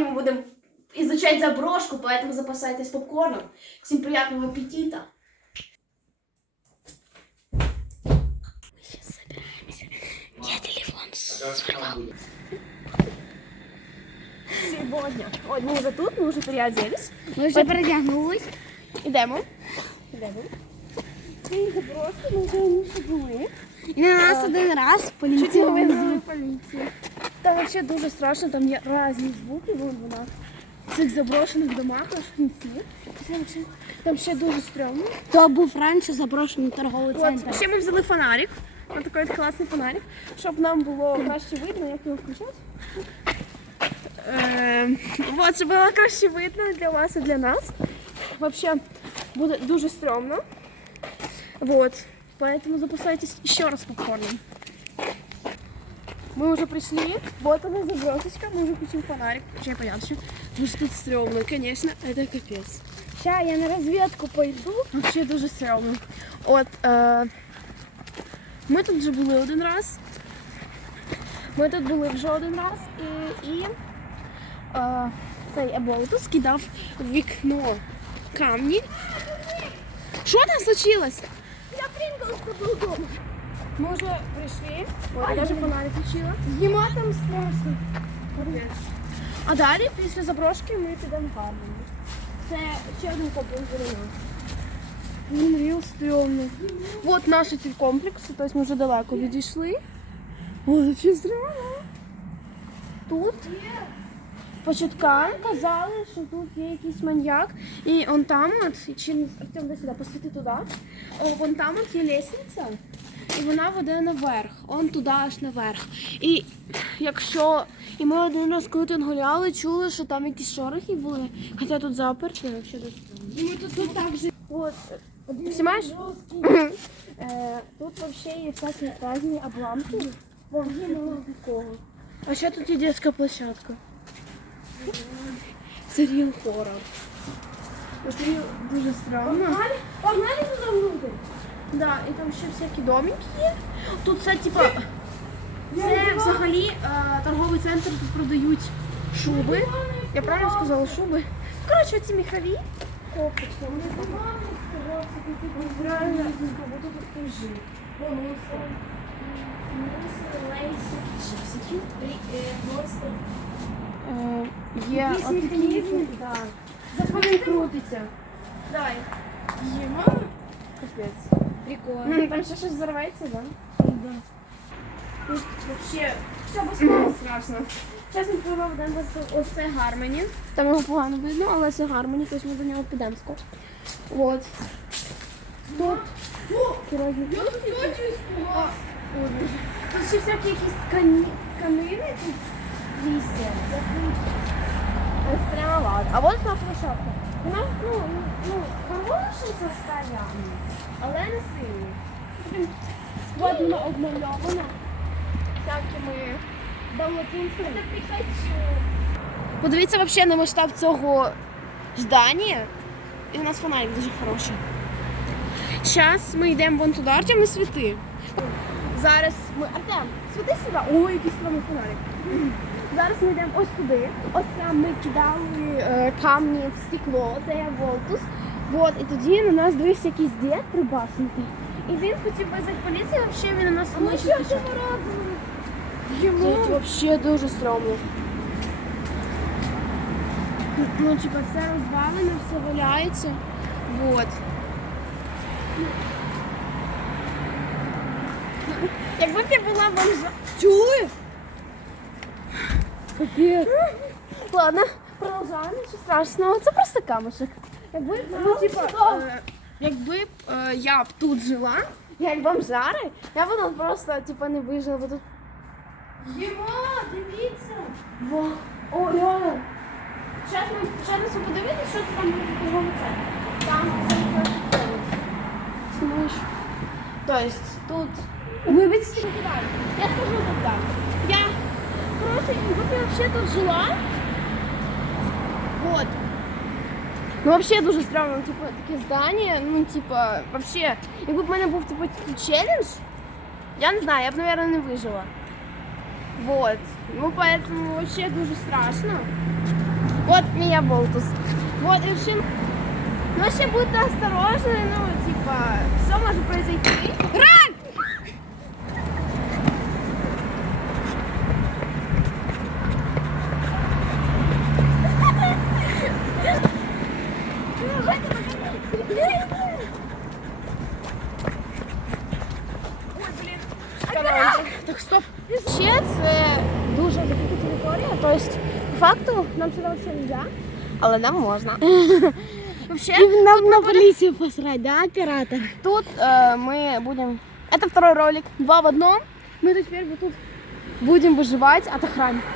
Сегодня мы будем изучать заброшку, поэтому запасайтесь попкорном. Всем приятного аппетита. Мы сейчас собираемся. Я телефон сорвал. Сегодня. Ой, мы уже тут, мы уже переоделись. Ми вже передягнулись. Ідемо. Ідемо. Це заброшка, ми вже раніше були. І на нас один раз Чуть поліція не визвала. взагалі дуже страшно, там є різні звуки, вон вона. В цих заброшених домах аж кінці. Там ще, дуже стрьомно. То був раніше запрошений торговий От, центр. ще ми взяли фонарик. Ось такий от класний фонарик, щоб нам було краще видно, як його включати. Е, от, щоб було краще видно для вас і для нас. Взагалі буде дуже стрьомно. Вот. Поэтому запасайтесь еще раз попкорном. Мы уже пришли. Вот она забросочка. Мы уже включим фонарик. Чай понятно. что- Потому что тут стрёмно, конечно. Это капец. Ща я на розвідку пойду. Вообще дуже стрьомно. От е, ми тут вже були один раз. Ми тут були вже один раз і, і е, цей Аболтус скидав в вікно камні. Що там случилось? Я Принглс забув дома. Ми вже прийшли. От, я навіть фонарик включила. Знімати там страшно. А далі, після заброшки, ми підемо в Гармоні. Це ще один комплекс зелений. Він ріл стрьомно. От наші ці комплекси, тобто ми вже далеко відійшли. Ой, чи стрьомно. Тут початкам казали, що тут є якийсь маньяк. І он там от, чи Артем, дай сюди, посвіти туди. О, вон там от є лестниця. І вона веде наверх, он туди аж наверх. І якщо. І ми один раз, коли тут гуляли, чули, що там якісь шорохи були. Хоча тут заперто, якщо десь. І ми тут, тут так же. От. Знімаєш? Е, Тут взагалі є всякі різні обламки. Вон, є такого. А ще тут є дитяча площадка. Це ріл хорор. От дуже странно. Погнали туди внутрь. Да, і там ще всякі домики є. Тут це типа. Це взагалі е, торговий центр, тут продають шуби. Я правильно сказала шуби. Коротше, ці міхові. Реально, як будто тут хтось жив. Е, Є. Зато він крутиться. Давай. Є, мама? Капець. Прикольно. Там ще щось взорветься, да? Да. Тут вообще все безпечно страшно. Зараз ми проведемо ось це Гармоні. Там його погано видно, але це Гармоні, тобто ми до нього підемо скоро. Вот. Тут. Я тут ночі спала. Тут ще всякі якісь ткані, тканини тут листя. Ось прямо ладно. А вот та площадка. Вона, ну, ну, хороше состояние, але не сильно. Складно обмальована. Всякими далекінськими. Це Пікачу. Подивіться взагалі на масштаб цього здання. І у нас фонарик дуже хороший. Зараз ми йдемо вон туди, Артем, не світи. Зараз ми. Артем, світи сюди. Ой, який стрімний фонарик. Зараз ми йдемо ось туди. Ось там ми кидали е, камні в стекло, це є волтус. Вот, і тоді на нас дивився якийсь дід прибаснутий. І він хотів визвати поліцію, взагалі він на нас Ну ночі що пішов. ти робиш? Тут взагалі дуже стрьомно. Ну, типа, все розвалено, все валяється. Вот. Якби ти була бомжа. Чули? Капець. Ладно, продовжаємо, нічого страшного. Це просто камушек. Якби, ну, типа, е, якби б е, я б тут жила, як бомжари, я б просто типа, не вижила, бо тут Єма, дивіться. Во. О, реально. Зараз ми ще раз подивитися, що там торговий центр. Там це Знаєш. Тобто тут. Вибачте, кидаю. Я скажу так так. Я просто, якби я взагалі тут жила. Вот. Ну, взагалі дуже странно, типу, таке здання, ну, типа, вообще, якби в мене був типу, челлендж, я не знаю, я б, наверное, не вижила. Вот. Ну, поэтому вообще дуже страшно. Вот меня болтус. Вот, и решим. Ну, вообще будьте осторожны, ну, типа, все может произойти. Рак! Так, стоп. Ще це дуже закрита територія. Тобто, по факту, нам сюди взагалі не можна, але нам можна. Вообще, Нам на поліцію посрать, да, оператор? тут э, мы будем... Это второй ролик, два в одном. Мы теперь вот тут будем выживать от охранника.